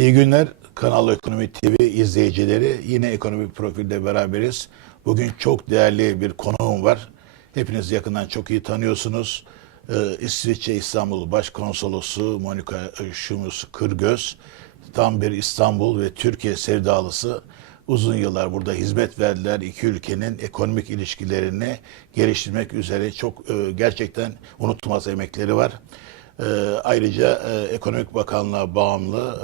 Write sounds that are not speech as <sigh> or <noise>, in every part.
İyi günler Kanal Ekonomi TV izleyicileri. Yine ekonomi profilde beraberiz. Bugün çok değerli bir konuğum var. Hepiniz yakından çok iyi tanıyorsunuz. Ee, İsviçre İstanbul Başkonsolosu Monika Şumus Kırgöz. Tam bir İstanbul ve Türkiye sevdalısı. Uzun yıllar burada hizmet verdiler. İki ülkenin ekonomik ilişkilerini geliştirmek üzere çok e, gerçekten unutulmaz emekleri var. Ee, ayrıca e, Ekonomik Bakanlığa bağımlı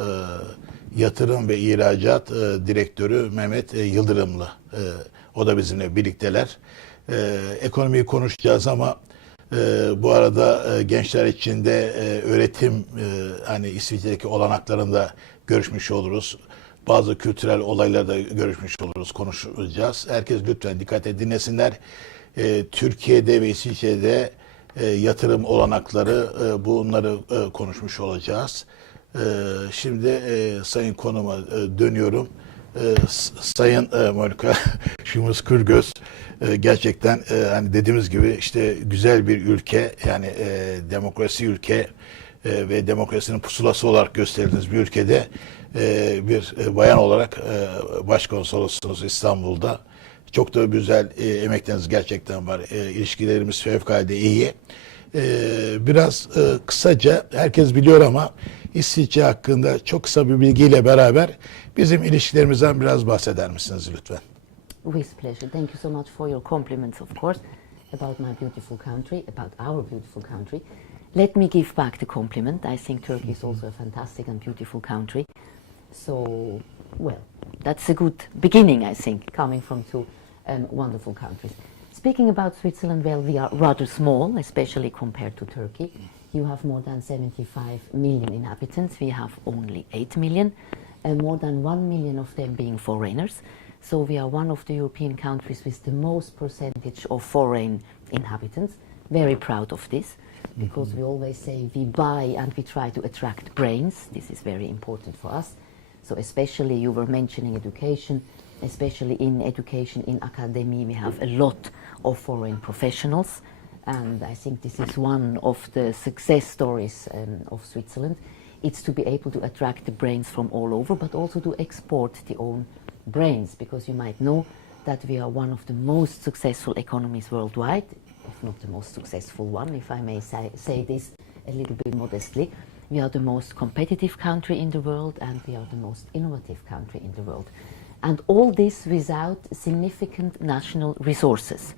e, Yatırım ve İhracat e, Direktörü Mehmet e, Yıldırımlı. E, o da bizimle birlikteler. E, ekonomiyi konuşacağız ama e, bu arada e, gençler için de e, öğretim e, hani İsviçre'deki olanaklarında görüşmüş oluruz. Bazı kültürel olaylarda görüşmüş oluruz, konuşacağız. Herkes lütfen dikkat et dinlesinler. E, Türkiye'de ve İsviçre'de e, yatırım olanakları e, bunları e, konuşmuş olacağız. E, şimdi sayın konuma dönüyorum. Sayın e, Monika <laughs> Şumuz Kırgöz gerçekten hani dediğimiz gibi işte güzel bir ülke yani demokrasi ülke ve demokrasinin pusulası olarak gösterdiğiniz bir ülkede bir bayan olarak e, İstanbul'da. Çok da güzel e, emekleriniz gerçekten var. E, ilişkilerimiz fevkalade iyi. E, biraz e, kısaca herkes biliyor ama İsviçre hakkında çok kısa bir bilgiyle beraber bizim ilişkilerimizden biraz bahseder misiniz lütfen? With pleasure. Thank you so much for your compliments, of course, about my beautiful country, about our beautiful country. Let me give back the compliment. I think Turkey is also a fantastic and beautiful country. So, well, that's a good beginning, I think, coming from two um, wonderful countries. Speaking about Switzerland, well, we are rather small, especially compared to Turkey. You have more than 75 million inhabitants. We have only 8 million, and more than 1 million of them being foreigners. So we are one of the European countries with the most percentage of foreign inhabitants. Very proud of this because we always say we buy and we try to attract brains. This is very important for us. So especially you were mentioning education, especially in education in academia, we have a lot of foreign professionals and I think this is one of the success stories um, of Switzerland. It's to be able to attract the brains from all over but also to export the own brains because you might know that we are one of the most successful economies worldwide, if not the most successful one, if I may say, say this a little bit modestly. We are the most competitive country in the world and we are the most innovative country in the world. And all this without significant national resources.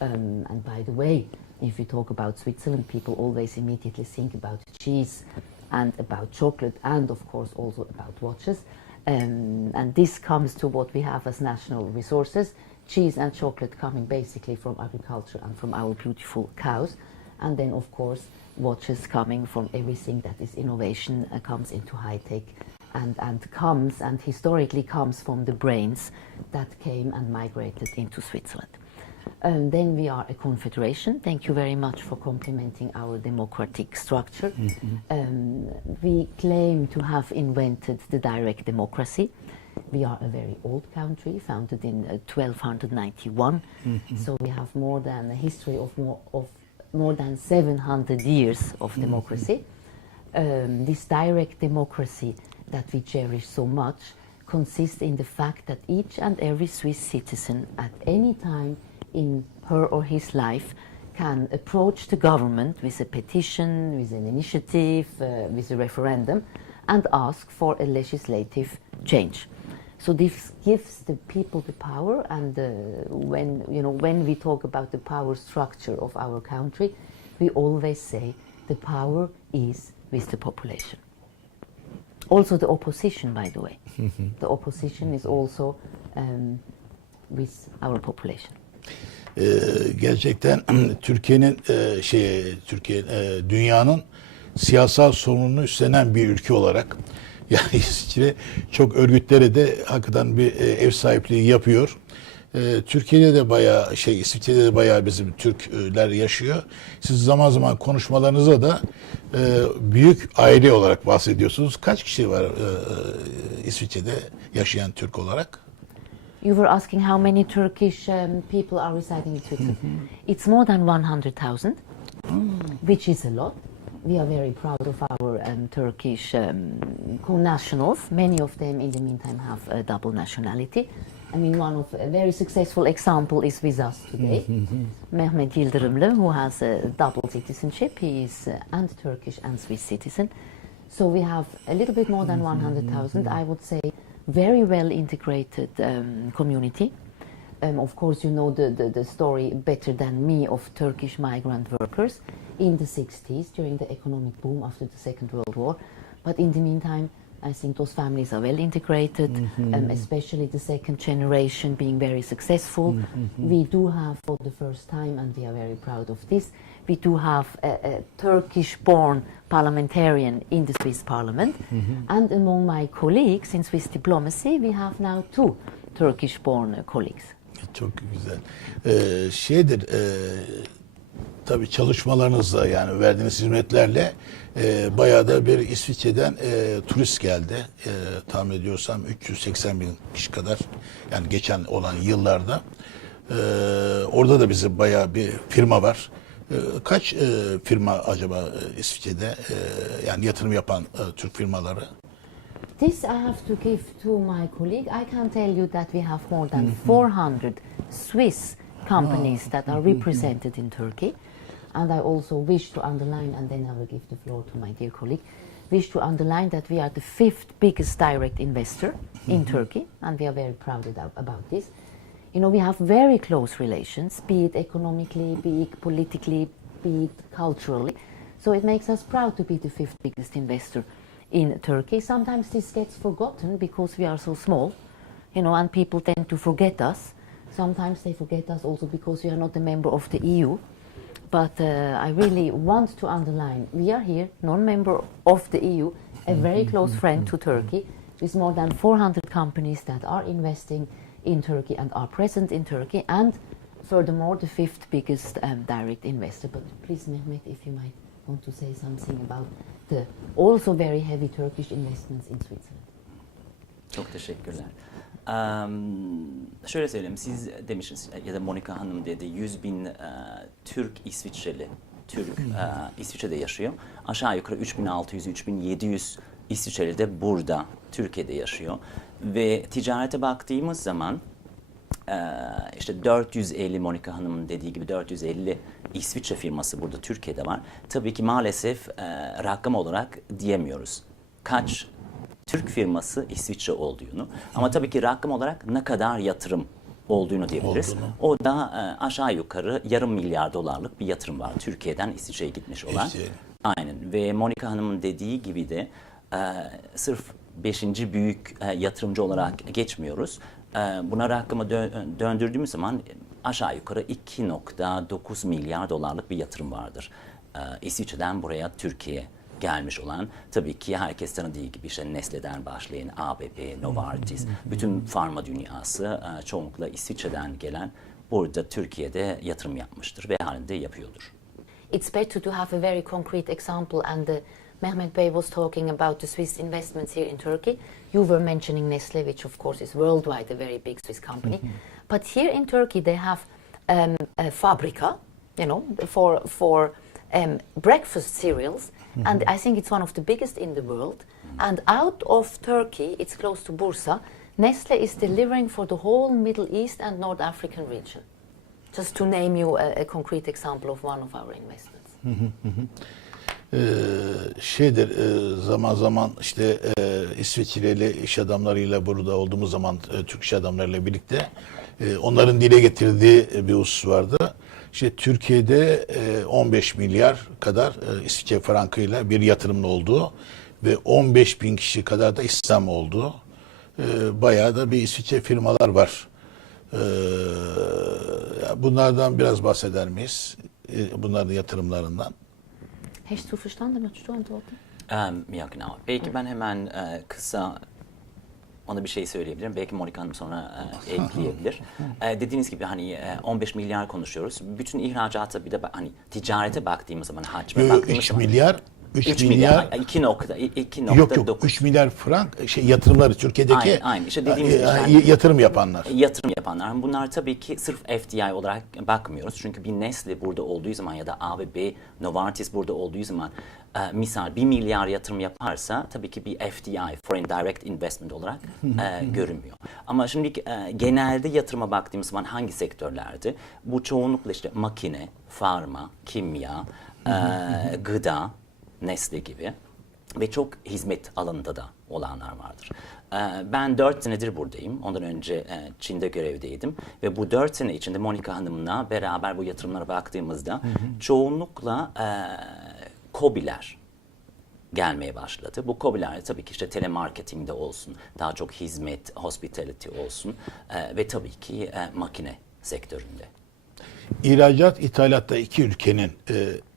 Um, and by the way, if we talk about Switzerland, people always immediately think about cheese and about chocolate and, of course, also about watches. Um, and this comes to what we have as national resources cheese and chocolate coming basically from agriculture and from our beautiful cows. And then, of course, watches coming from everything that is innovation uh, comes into high tech and, and comes and historically comes from the brains that came and migrated into Switzerland. Um, then we are a confederation. Thank you very much for complimenting our democratic structure. Um, we claim to have invented the direct democracy. We are a very old country, founded in uh, 1291. So we have more than a history of more, of more than 700 years of democracy. Um, this direct democracy that we cherish so much consists in the fact that each and every Swiss citizen at any time in her or his life can approach the government with a petition, with an initiative, uh, with a referendum, and ask for a legislative change. So this gives the people the power, and uh, when you know when we talk about the power structure of our country, we always say the power is with the population. Also, the opposition, by the way, <laughs> the opposition is also um, with our population. Ee, gerçekten <clears throat> Türkiye'nin e, şey Türkiye e, dünyanın siyasal sorununu üstlenen bir ülke olarak <laughs> yani İsviçre çok örgütlere de hakikaten bir e, ev sahipliği yapıyor. E, Türkiye'de de bayağı şey İsviçre'de de bayağı bizim Türkler yaşıyor. Siz zaman zaman konuşmalarınızda da e, büyük aile olarak bahsediyorsunuz. Kaç kişi var İsviçre'de yaşayan Türk olarak? You were asking how many Turkish um, people are residing in Switzerland. It's more than 100,000, which is a lot. We are very proud of our um, Turkish um, co-nationals. Many of them, in the meantime, have a double nationality. I mean, one of a very successful example is with us today, <laughs> Mehmet Yıldırımlı, who has a double citizenship. He is uh, and Turkish and Swiss citizen. So we have a little bit more than 100,000, I would say, very well integrated um, community. Um, of course, you know the, the, the story better than me of Turkish migrant workers in the 60s during the economic boom after the Second World War. But in the meantime, I think those families are well integrated, um, especially the second generation being very successful. We do have, for the first time, and we are very proud of this, we do have a, a Turkish born parliamentarian in the Swiss parliament. And among my colleagues in Swiss diplomacy, we have now two Turkish born colleagues. <laughs> Çok güzel. Ee, şeydir, e, tabii çalışmalarınızla yani verdiğiniz hizmetlerle e, bayağı da bir İsviçre'den e, turist geldi. E, tahmin ediyorsam 380 bin kişi kadar yani geçen olan yıllarda. E, orada da bizim bayağı bir firma var. E, kaç e, firma acaba e, İsviçre'de e, yani yatırım yapan e, Türk firmaları? This I have to give to my colleague. I can tell you that we have more than mm-hmm. 400 Swiss oh. companies that are mm-hmm. represented in Turkey. And I also wish to underline, and then I will give the floor to my dear colleague, wish to underline that we are the fifth biggest direct investor in mm-hmm. Turkey, and we are very proud about, about this. You know, we have very close relations, be it economically, be it politically, be it culturally. So it makes us proud to be the fifth biggest investor in Turkey. Sometimes this gets forgotten because we are so small, you know, and people tend to forget us. Sometimes they forget us also because we are not a member of the EU. But uh, I really want to underline we are here, non member of the EU, a very close friend to Turkey, with more than 400 companies that are investing in Turkey and are present in Turkey, and furthermore, the fifth biggest um, direct investor. But please, Mehmet, if you might want to say something about the also very heavy Turkish investments in Switzerland. Çok teşekkürler. Eee, şöyle söyleyeyim, siz demişsiniz ya da Monika Hanım dedi 100 bin eee, Türk İsviçreli, Türk eee, İsviçre'de yaşıyor. Aşağı yukarı 3600-3700 İsviçreli de burada, Türkiye'de yaşıyor. Ve ticarete baktığımız zaman işte 450 Monika Hanım'ın dediği gibi 450 İsviçre firması burada Türkiye'de var. Tabii ki maalesef eee, rakam olarak diyemiyoruz. Kaç Türk firması İsviçre olduğunu ama tabii ki rakam olarak ne kadar yatırım olduğunu diyebiliriz. Olduğunu. O da e, aşağı yukarı yarım milyar dolarlık bir yatırım var Türkiye'den İsviçre'ye gitmiş olan. İsviçre. Aynen ve Monika Hanım'ın dediği gibi de e, sırf beşinci büyük e, yatırımcı olarak geçmiyoruz. E, buna rakamı dö- döndürdüğümüz zaman aşağı yukarı 2.9 milyar dolarlık bir yatırım vardır. E, İsviçre'den buraya Türkiye gelmiş olan tabii ki herkes tanıdığı gibi işte Nestle'den başlayan ABP, Novartis, bütün farma dünyası e, çoğunlukla İsviçre'den gelen burada Türkiye'de yatırım yapmıştır ve halinde yapıyordur. It's better to have a very concrete example. And uh, Mehmet Bey was talking about the Swiss investments here in Turkey. You were mentioning Nestle, which of course is worldwide a very big Swiss company. Mm-hmm. But here in Turkey, they have um, a fabrica, you know, for for um, breakfast cereals, mm-hmm. and I think it's one of the biggest in the world. Mm-hmm. And out of Turkey, it's close to Bursa. Nestle is delivering for the whole Middle East and North African region. Just to name you a, a concrete example of one of our investments. Ee, şeydir e, zaman zaman işte e, İsviçreli iş adamlarıyla burada olduğumuz zaman e, Türk iş adamlarıyla birlikte onların dile getirdiği bir husus vardı. İşte Türkiye'de e, 15 milyar kadar e, İsviçre frankıyla bir yatırımın olduğu ve 15 bin kişi kadar da istihdam olduğu bayağı da bir İsviçre firmalar var. Bunlardan biraz bahseder miyiz? Bunların yatırımlarından. Hast du verstanden, möchtest du antworten? Um, ja genau. Belki ben hemen e, kısa ona bir şey söyleyebilirim. Belki Monika Hanım sonra e, <laughs> ekleyebilir. E, dediğiniz gibi hani e, 15 milyar konuşuyoruz. Bütün ihracata bir de hani ticarete baktığımız zaman, hacme Yo, baktığımız 3 zaman milyar 3 3 milyar, milyar, 2 nokta, 2.9. yok yok 3 milyar frank şey yatırımları Türkiye'deki Aynen, aynen. İşte dediğim gibi e, yani- yatırım yapanlar. yatırım yapanlar. Bunlar tabii ki sırf FDI olarak bakmıyoruz. Çünkü bir Nestle burada olduğu zaman ya da A ve B Novartis burada olduğu zaman e, misal 1 milyar yatırım yaparsa tabii ki bir FDI, Foreign Direct Investment olarak <laughs> e, görünmüyor. Ama şimdi e, genelde yatırıma baktığımız zaman hangi sektörlerde? Bu çoğunlukla işte makine, farma, kimya, e, gıda, Nestle gibi ve çok hizmet alanında da olanlar vardır. Ee, Ben 4 senedir buradayım. Ondan önce e, Çin'de görevdeydim. Ve bu 4 sene içinde Monika Hanım'la beraber bu yatırımlara baktığımızda çoğunlukla e, KOBİ'ler gelmeye başladı. Bu KOBİ'ler tabii ki işte telemarketingde olsun, daha çok hizmet, hospitality olsun e, ve tabii ki makine sektöründe. İhracat, ithalatta iki ülkenin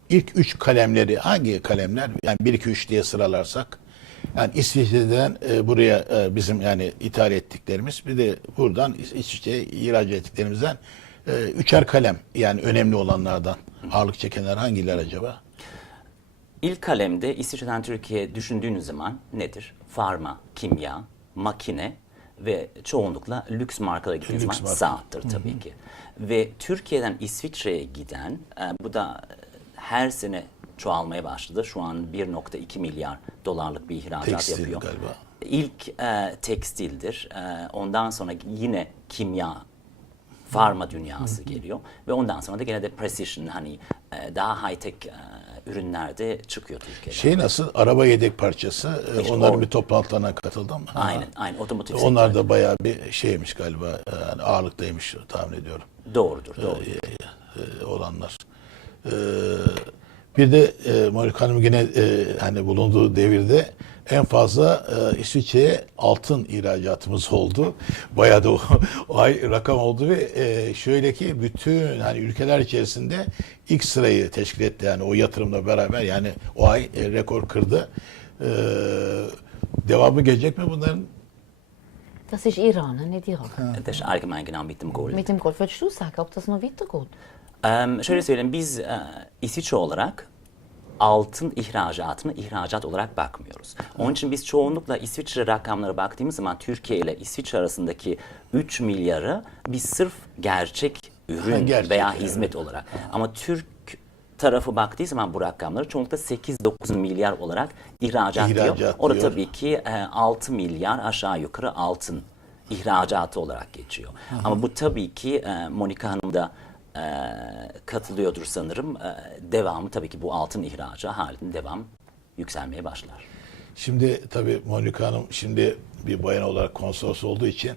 ilk üç kalemleri hangi kalemler? Yani 1 2 3 diye sıralarsak. Yani İsviçre'den e, buraya e, bizim yani ithal ettiklerimiz bir de buradan İs- İsviçre'ye ihraç ettiklerimizden e, üçer kalem yani önemli olanlardan ağırlık çekenler hangiler acaba? İlk kalemde İsviçre'den Türkiye düşündüğünüz zaman nedir? Farma, kimya, makine ve çoğunlukla lüks markalara gittiğiniz Lüks zaman marka. saattir tabii ki. Ve Türkiye'den İsviçre'ye giden, e, bu da her sene çoğalmaya başladı. Şu an 1.2 milyar dolarlık bir ihracat Tekstil yapıyor. galiba. İlk e, tekstildir. E, ondan sonra yine kimya, farma dünyası geliyor ve ondan sonra da gene de precision hani e, daha high tech e, ürünlerde çıkıyor Türkiye'de. Şey nasıl? Araba yedek parçası. e, İşte onların o- bir toplantılarına katıldım. Ha. Aynen, aynen otomotiv Onlar sektörü. da bayağı bir şeymiş galiba. e, Yani ağırlıktaymış tahmin ediyorum. Doğrudur, doğru. e, olanlar. E, bir de e, Monika Hanım yine e, hani bulunduğu devirde en fazla e, İsviçre'ye altın ihracatımız oldu. Bayağı da o, <laughs> o ay rakam oldu ve e, şöyle ki bütün hani ülkeler içerisinde ilk sırayı teşkil etti yani o yatırımla beraber yani o ay e, rekor kırdı. E, devamı gelecek mi bunların? Das ist Iran, ne die Das ist allgemein genau mit dem Gold. Mit dem Gold würdest du sagen, ob das noch weitergeht? Şöyle söyleyeyim, biz e, İsviçre olarak altın ihracatına ihracat olarak bakmıyoruz. Onun için biz çoğunlukla İsviçre rakamlara baktığımız zaman Türkiye ile İsviçre arasındaki 3 milyarı biz sırf gerçek ürün Ha, gerçek, veya evet. hizmet olarak. Ama Türk tarafı baktığı zaman bu rakamları çoğunlukla 8-9 milyar olarak ihracat. İhracat diyor. tabii ki e, 6 milyar aşağı yukarı altın ihracatı olarak geçiyor. Ama bu tabii ki e, Monika Hanım da e, katılıyordur sanırım. E, devamı tabii ki bu altın ihracı halinde devam yükselmeye başlar. Şimdi tabii Monika Hanım şimdi bir bayan olarak konsolos olduğu için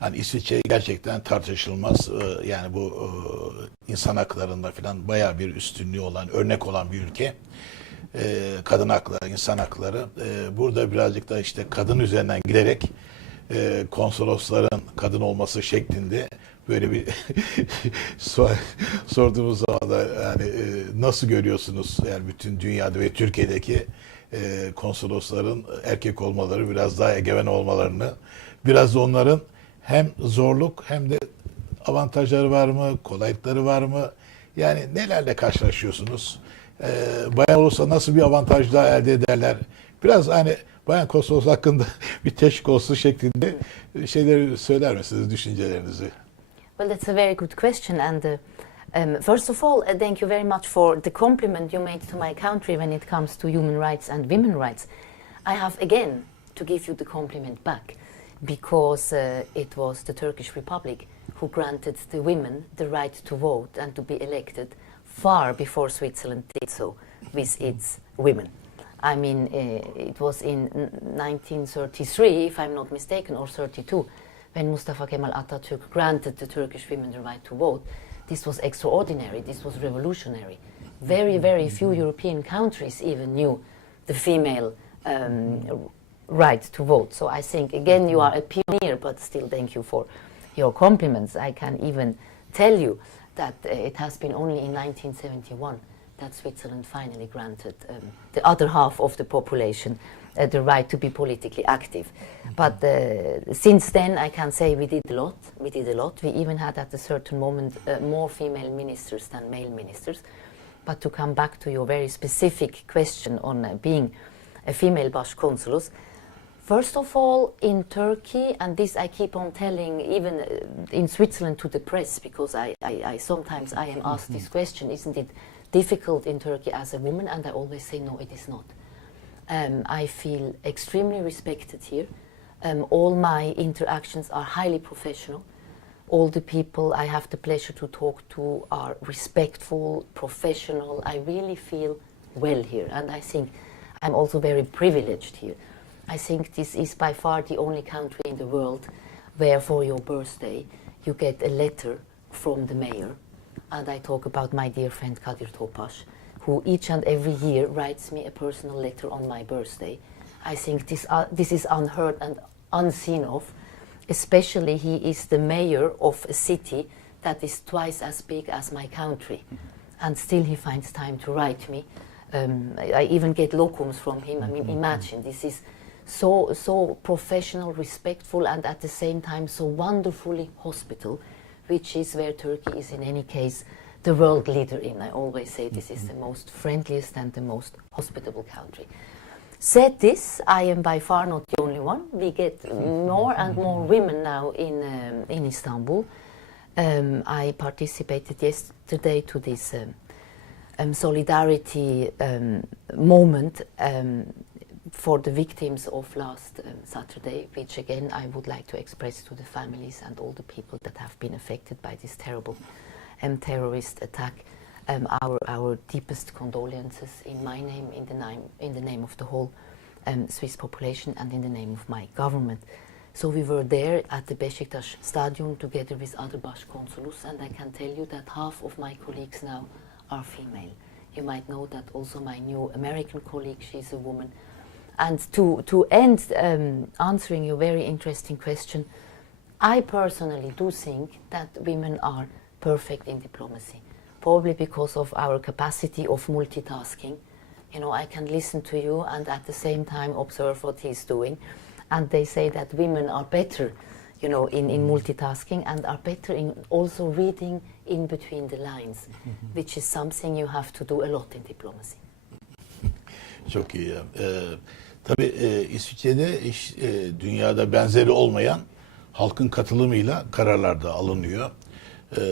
hani İsviçre gerçekten tartışılmaz e, yani bu e, insan haklarında falan bayağı bir üstünlüğü olan, örnek olan bir ülke. E, Kadın hakları, insan hakları. E, Burada birazcık da işte kadın üzerinden giderek e, konsolosların kadın olması şeklinde böyle bir <laughs> sor- sorduğumuz zaman da yani e, nasıl görüyorsunuz? Yani bütün dünyada ve Türkiye'deki e, konsolosların erkek olmaları biraz daha egemen olmalarını biraz da onların hem zorluk hem de avantajları var mı kolaylıkları var mı? Yani nelerle karşılaşıyorsunuz? E, bayan olursa nasıl bir avantaj daha elde ederler? Biraz hani bayan konsolos hakkında <laughs> bir teşvik olsun şeklinde şeyleri söyler misiniz düşüncelerinizi? Well, that's a very good question. And uh, um, first of all, uh, thank you very much for the compliment you made to my country when it comes to human rights and women rights. I have again to give you the compliment back because uh, it was the Turkish Republic who granted the women the right to vote and to be elected far before Switzerland did so with its women. I mean, uh, it was in 1933, if I'm not mistaken, or 32, when Mustafa Kemal Atatürk granted the Turkish women the right to vote. This was extraordinary, this was revolutionary. Very, very few European countries even knew the female um, right to vote. So I think, again, you are a pioneer, but still thank you for your compliments. I can even tell you that uh, it has been only in 1971 that Switzerland finally granted um, the other half of the population uh, the right to be politically active. But uh, since then, I can say we did a lot. We did a lot. We even had at a certain moment uh, more female ministers than male ministers. But to come back to your very specific question on uh, being a female Bash consulus, First of all, in Turkey, and this I keep on telling even uh, in Switzerland to the press because I, I, I sometimes I am asked this question: Isn't it difficult in Turkey as a woman? And I always say no, it is not. Um, I feel extremely respected here. Um, all my interactions are highly professional. All the people I have the pleasure to talk to are respectful, professional. I really feel well here, and I think I'm also very privileged here. I think this is by far the only country in the world where, for your birthday, you get a letter from the mayor. And I talk about my dear friend Kadir Topaş, who each and every year writes me a personal letter on my birthday. I think this, uh, this is unheard and unseen of. Especially, he is the mayor of a city that is twice as big as my country. And still, he finds time to write me. Um, I, I even get locums from him. I mean, imagine this is so so professional, respectful, and at the same time so wonderfully hospital, which is where Turkey is in any case the world leader in. I always say this is the most friendliest and the most hospitable country. Said this, I am by far not the only one. We get more and more women now in um, in Istanbul. Um, I participated yesterday to this um, um, solidarity um, moment um, for the victims of last um, Saturday, which again I would like to express to the families and all the people that have been affected by this terrible um, terrorist attack. Um, our, our deepest condolences in my name, in the name, in the name of the whole um, Swiss population, and in the name of my government. So we were there at the Besiktas Stadium together with other Bash consuls, and I can tell you that half of my colleagues now are female. You might know that also my new American colleague, she's a woman. And to, to end um, answering your very interesting question, I personally do think that women are perfect in diplomacy, probably because of our capacity of multitasking. You know, I can listen to you and at the same time observe what he's doing. And they say that women are better, you know, in, in multitasking and are better in also reading in between the lines, which is something you have to do a lot in diplomacy. Çok iyi. ya. Ee, tabii e, İsviçre'de iş, e, dünyada benzeri olmayan halkın katılımıyla kararlar da alınıyor. Ee,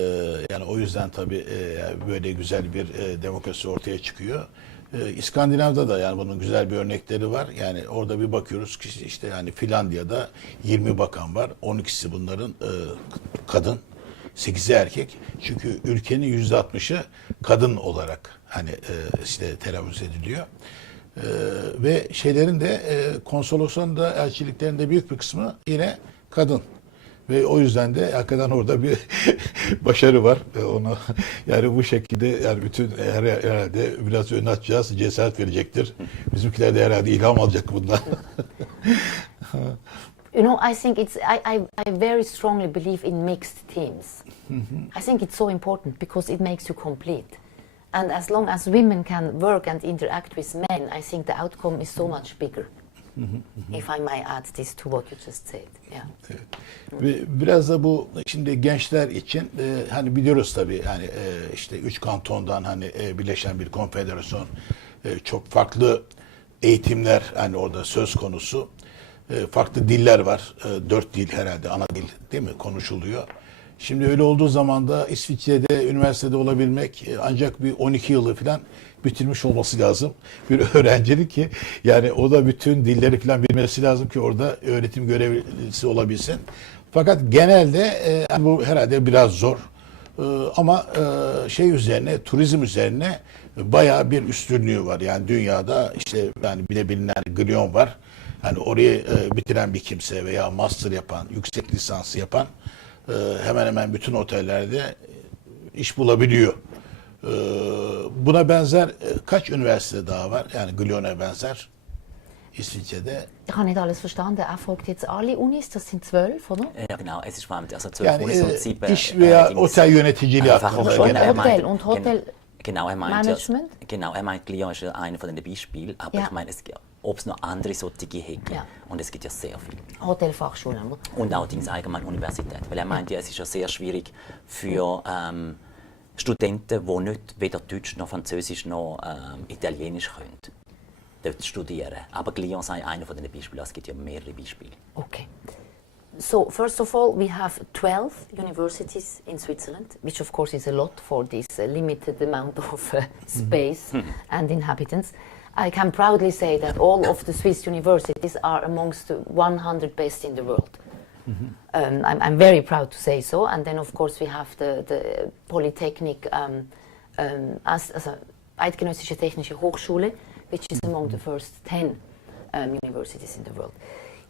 yani o yüzden tabii e, böyle güzel bir e, demokrasi ortaya çıkıyor. Ee, İskandinav'da da yani bunun güzel bir örnekleri var. Yani orada bir bakıyoruz ki işte yani Finlandiya'da 20 bakan var. 12'si bunların e, kadın. 8'i erkek. Çünkü ülkenin %60'ı kadın olarak hani e, işte telaffuz ediliyor. E, ve şeylerin de e, konsolosların da elçiliklerin de büyük bir kısmı yine kadın. Ve o yüzden de hakikaten orada bir <laughs> başarı var. E, onu yani bu şekilde yani bütün her- herhalde biraz ön açacağız, cesaret verecektir. Bizimkiler de herhalde ilham alacak bundan. <laughs> You know, I think it's. I, I, I very strongly believe in mixed teams. I think it's so important because it makes you complete. And as long as women can work and interact with men, I think the outcome is so much bigger. İf I may add this to what you just said. Yeah. Evet. Ve biraz da bu şimdi gençler için e, hani biliyoruz tabii hani e, işte üç kantondan hani e, birleşen bir konfederasyon e, çok farklı eğitimler hani orada söz konusu. E, farklı diller var. E, dört dil herhalde ana dil değil mi konuşuluyor. Şimdi öyle olduğu zaman da İsviçre'de üniversitede olabilmek e, ancak bir 12 yılı falan bitirmiş olması lazım. Bir <laughs> öğrencinin ki yani o da bütün dilleri falan bilmesi lazım ki orada öğretim görevlisi olabilsin. Fakat genelde e, yani bu herhalde biraz zor. E, ama e, şey üzerine turizm üzerine bayağı bir üstünlüğü var. Yani dünyada işte yani bile bilinen Glion var. Hani orayı e, bitiren bir kimse veya master yapan, yüksek lisansı yapan hemen hemen bütün otellerde iş bulabiliyor. E, buna benzer e, kaç üniversite daha var? Yani Glion'a benzer İsviçre'de. Ich habe nicht alles verstanden. Er folgt jetzt alle Unis, das sind zwölf, oder? Ja, genau, es ist vor allem also zwölf Yani Unis und e, sieben iş veya Dings. otel yöneticiliği hakkında er Hotel und Hotel Gen- Genau, er meint Management? genau, er meint, Lyon ist ja einer von den Beispielen, aber Ja. ich meine, es, ob es noch andere solche hätte, Ja. und es gibt ja sehr viele. Hotelfachschulen. Und auch Dings allgemein Universität, weil er meint ja, es ist ja sehr schwierig für, ähm, Studenten, die nicht weder Deutsch noch Französisch noch ähm, Italienisch können, dort studieren. Aber Lyon sei einer von den Beispielen. Es gibt ja mehrere Beispiele. Okay. So, first of all, we have 12 universities in Switzerland, which of course is a lot for this uh, limited amount of uh, space and inhabitants. I can proudly say that all of the Swiss universities are amongst the 100 best in the world. Um, I'm, I'm very proud to say so. And then, of course, we have the, the Polytechnic um, um, as, as Eidgenössische Technische Hochschule, which is among the first 10 um, universities in the world.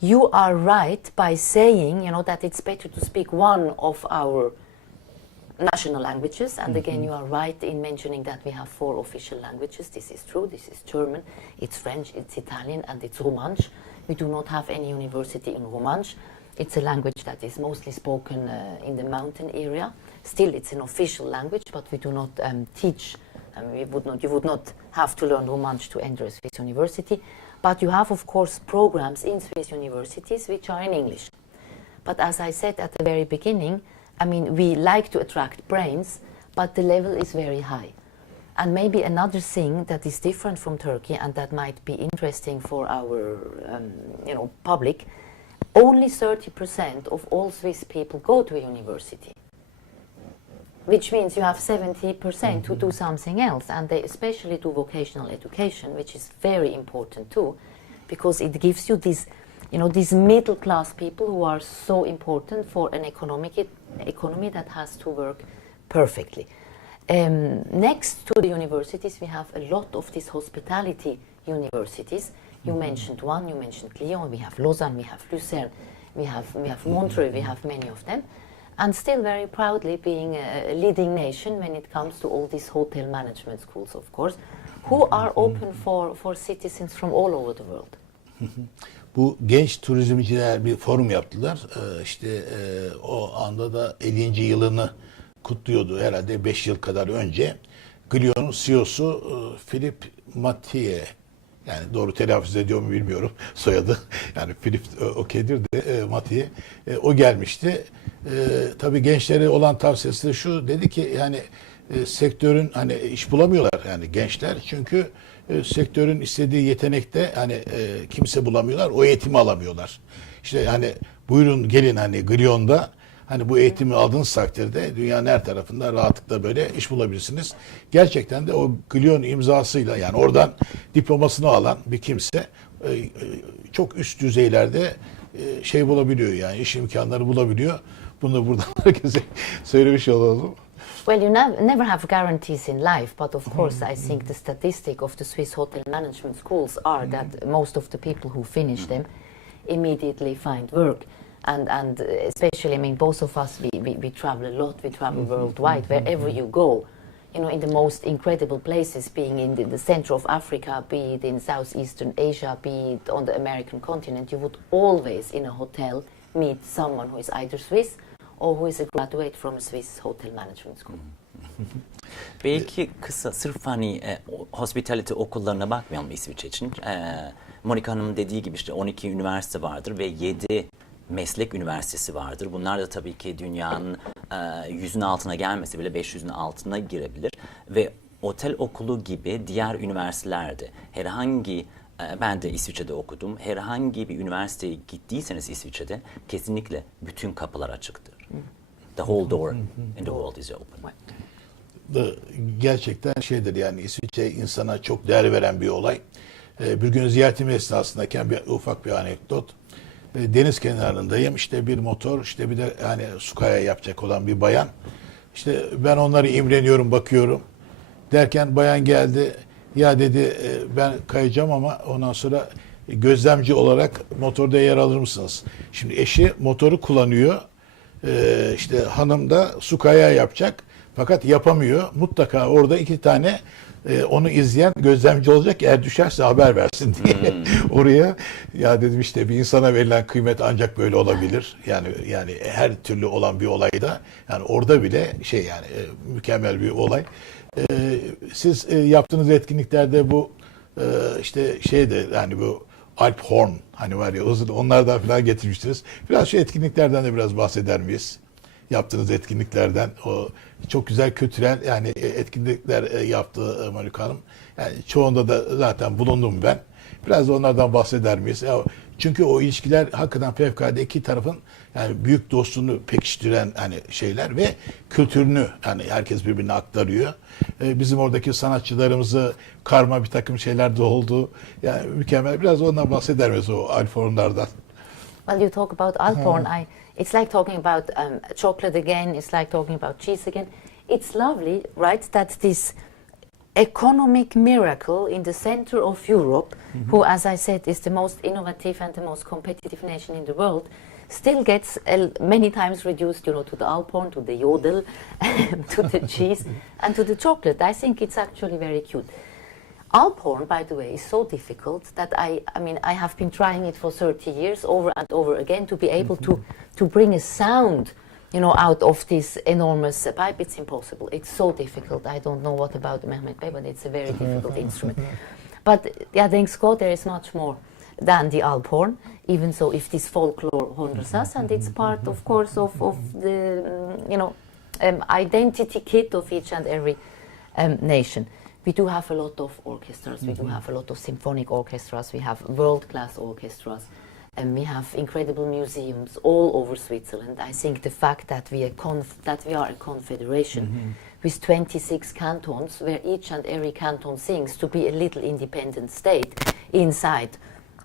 You are right by saying, you know, that it's better to speak one of our national languages. And again, you are right in mentioning that we have four official languages. This is true. This is German, it's French, it's Italian, and it's Romansh. We do not have any university in Romansh. It's a language that is mostly spoken uh, in the mountain area. Still, it's an official language, but we do not um, teach. Um, we would not, you would not have to learn Romansh to enter a Swiss university. But you have, of course, programs in Swiss universities which are in English. But as I said at the very beginning, I mean, we like to attract brains, but the level is very high. And maybe another thing that is different from Turkey and that might be interesting for our, um, you know, public, only 30% of all Swiss people go to university. Which means you have 70% who do something else, and they especially do vocational education, which is very important too, because it gives you this, you know, these middle class people who are so important for an economic economy that has to work perfectly. Um, next to the universities, we have a lot of these hospitality universities. You mm-hmm. mentioned one, you mentioned Lyon, we have Lausanne, we have Lucerne, we have, we have mm-hmm. Montreux, we have many of them. And still very proudly being a leading nation when it comes to all these hotel management schools, of course, who mm-hmm. are open for, for citizens from all over the world. <laughs> Bu genç turizmciler bir forum yaptılar. Ee, işte e, o anda da 50. yılını kutluyordu herhalde 5 yıl kadar önce. Glion'un CEO'su e, Philip Mathieu. Yani doğru telaffuz ediyor mu bilmiyorum <laughs> soyadı. Yani Philip e, okeydir de e. E, o gelmişti. E, tabii gençlere olan tavsiyesi de şu dedi ki yani e, sektörün hani iş bulamıyorlar yani gençler çünkü e, sektörün istediği yetenekte hani e, kimse bulamıyorlar o eğitimi alamıyorlar. İşte hani buyurun gelin hani Glion'da hani bu eğitimi aldığınız takdirde dünyanın her tarafında rahatlıkla böyle iş bulabilirsiniz. Gerçekten de o Glion imzasıyla yani oradan diplomasını alan bir kimse e, e, çok üst düzeylerde e, şey bulabiliyor yani iş imkanları bulabiliyor. Bunu da buradan <laughs> herkese söylemiş olalım. Well, you nev- never have guarantees in life, but of course, I mm-hmm. think the statistic of the Swiss hotel management schools are that mm-hmm. most of the people who finish mm-hmm. them immediately find work. And, and uh, especially, I mean, both of us, we, we, we travel a lot, we travel worldwide, wherever you go, you know, in the most incredible places, being in the, the center of Africa, be it in Southeastern Asia, be it on the American continent, you would always, in a hotel, meet someone who is either Swiss or who is a graduate from Swiss hotel management school. <laughs> Belki kısa sırf hani e, hospitality okullarına bakmayalım İsviçre için. E, Monika Hanım'ın dediği gibi işte 12 üniversite vardır ve 7 meslek üniversitesi vardır. Bunlar da tabii ki dünyanın e, yüzün altına gelmesi bile 500'ün altına girebilir. Ve otel okulu gibi diğer üniversitelerde herhangi ben de İsviçre'de okudum. Herhangi bir üniversiteye gittiyseniz İsviçre'de kesinlikle bütün kapılar açıktır. The whole door in the world is open. gerçekten şeydir yani İsviçre insana çok değer veren bir olay. Ee, bir gün ziyaretim esnasındayken bir ufak bir anekdot. Ee, deniz kenarındayım işte bir motor işte bir de hani su kaya yapacak olan bir bayan. İşte ben onları imreniyorum bakıyorum. Derken bayan geldi ya dedi "e, ben kayacağım ama ondan sonra gözlemci olarak motorda yer alır mısınız? Şimdi eşi motoru kullanıyor. Ee, işte hanım da su kaya yapacak. Fakat yapamıyor. Mutlaka orada iki tane e, onu izleyen gözlemci olacak. Eğer düşerse haber versin diye <laughs> oraya ya dedim işte bir insana verilen kıymet ancak böyle olabilir. Yani yani her türlü olan bir olayda yani orada bile şey yani e, mükemmel bir olay. E, siz e, yaptığınız etkinliklerde bu e, işte şeyde yani bu Alp Horn hani var ya onlardan falan getirmiştiniz. Biraz şu etkinliklerden de biraz bahseder miyiz? yaptığınız etkinliklerden o çok güzel kültürel yani etkinlikler e, yaptı e, Monika Hanım. Yani çoğunda da zaten bulundum ben. Biraz da onlardan bahseder miyiz? Ya, çünkü o ilişkiler hakikaten fevkalade iki tarafın yani büyük dostluğunu pekiştiren hani şeyler ve kültürünü yani herkes birbirine aktarıyor. Ee, bizim oradaki sanatçılarımızı karma bir takım şeyler de oldu. Yani mükemmel. Biraz ondan bahseder miyiz o alforumlardan? Well, you talk about Alporn. I, it's like talking about um, chocolate again. It's like talking about cheese again. It's lovely, right? That this economic miracle in the center of Europe, who, as I said, is the most innovative and the most competitive nation in the world, still gets uh, many times reduced, you know, to the Alporn, to the Yodel, <laughs> to the cheese, <laughs> and to the chocolate. I think it's actually very cute. Alporn, by the way, is so difficult that I, I mean, I have been trying it for 30 years over and over again to be able to, to bring a sound, you know, out of this enormous uh, pipe. It's impossible. It's so difficult. I don't know what about Mehmet Bey, but it's a very difficult instrument. But yeah, thanks God, there is much more than the Alphorn, even so if this folklore honors us, and it's part, of course, of, of the, mm, you know, um, identity kit of each and every um, nation. We do have a lot of orchestras, we do have a lot of symphonic orchestras, we have world-class orchestras, and we have incredible museums all over Switzerland. I think the fact that we are, conf- that we are a confederation with 26 cantons, where each and every canton sings to be a little independent state inside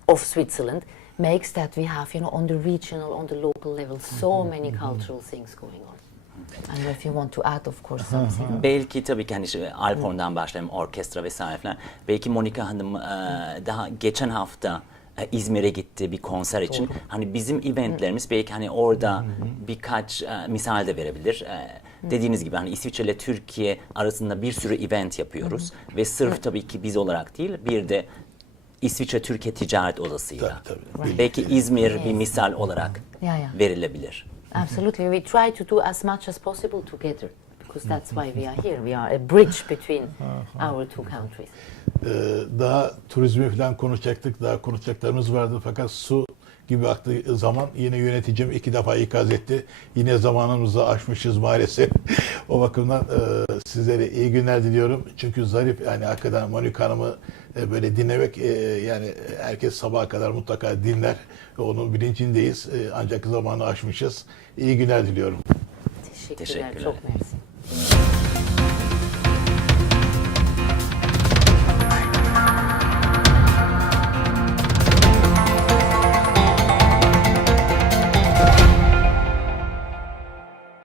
of Switzerland, makes that we have, you know, on the regional, on the local level, so many cultural things going on. And if you want to add, of course, something. Belki tabii ki hani işte Alporn'dan başlayalım, orkestra vesaire falan. Belki Monika Hanım e, daha geçen hafta e, İzmir'e gitti bir konser için. Hani bizim eventlerimiz belki hani orada birkaç e, misal de verebilir. E, dediğiniz gibi hani İsviçre ile Türkiye arasında bir sürü event yapıyoruz. Ve sırf tabii ki biz olarak değil bir de İsviçre Türkiye Ticaret Odası'yla. Tabii, tabii. Belki İzmir bir misal olarak Yeah, yeah. verilebilir. Absolutely. We try to do as much as possible together because that's why we are here. We are a bridge between our two countries. Ee, daha turizmi falan konuşacaktık. Daha konuşacaklarımız vardı fakat su gibi aktığı zaman yine yöneticim iki defa ikaz etti. Yine zamanımızı aşmışız maalesef. <laughs> o bakımdan e, sizlere iyi günler diliyorum. Çünkü zarif yani hakikaten Monika Hanım'ı e, böyle dinlemek e, yani herkes sabaha kadar mutlaka dinler. Onun bilincindeyiz. E, ancak zamanı aşmışız. İyi günler diliyorum. Teşekkürler. Teşekkürler. Çok mersi.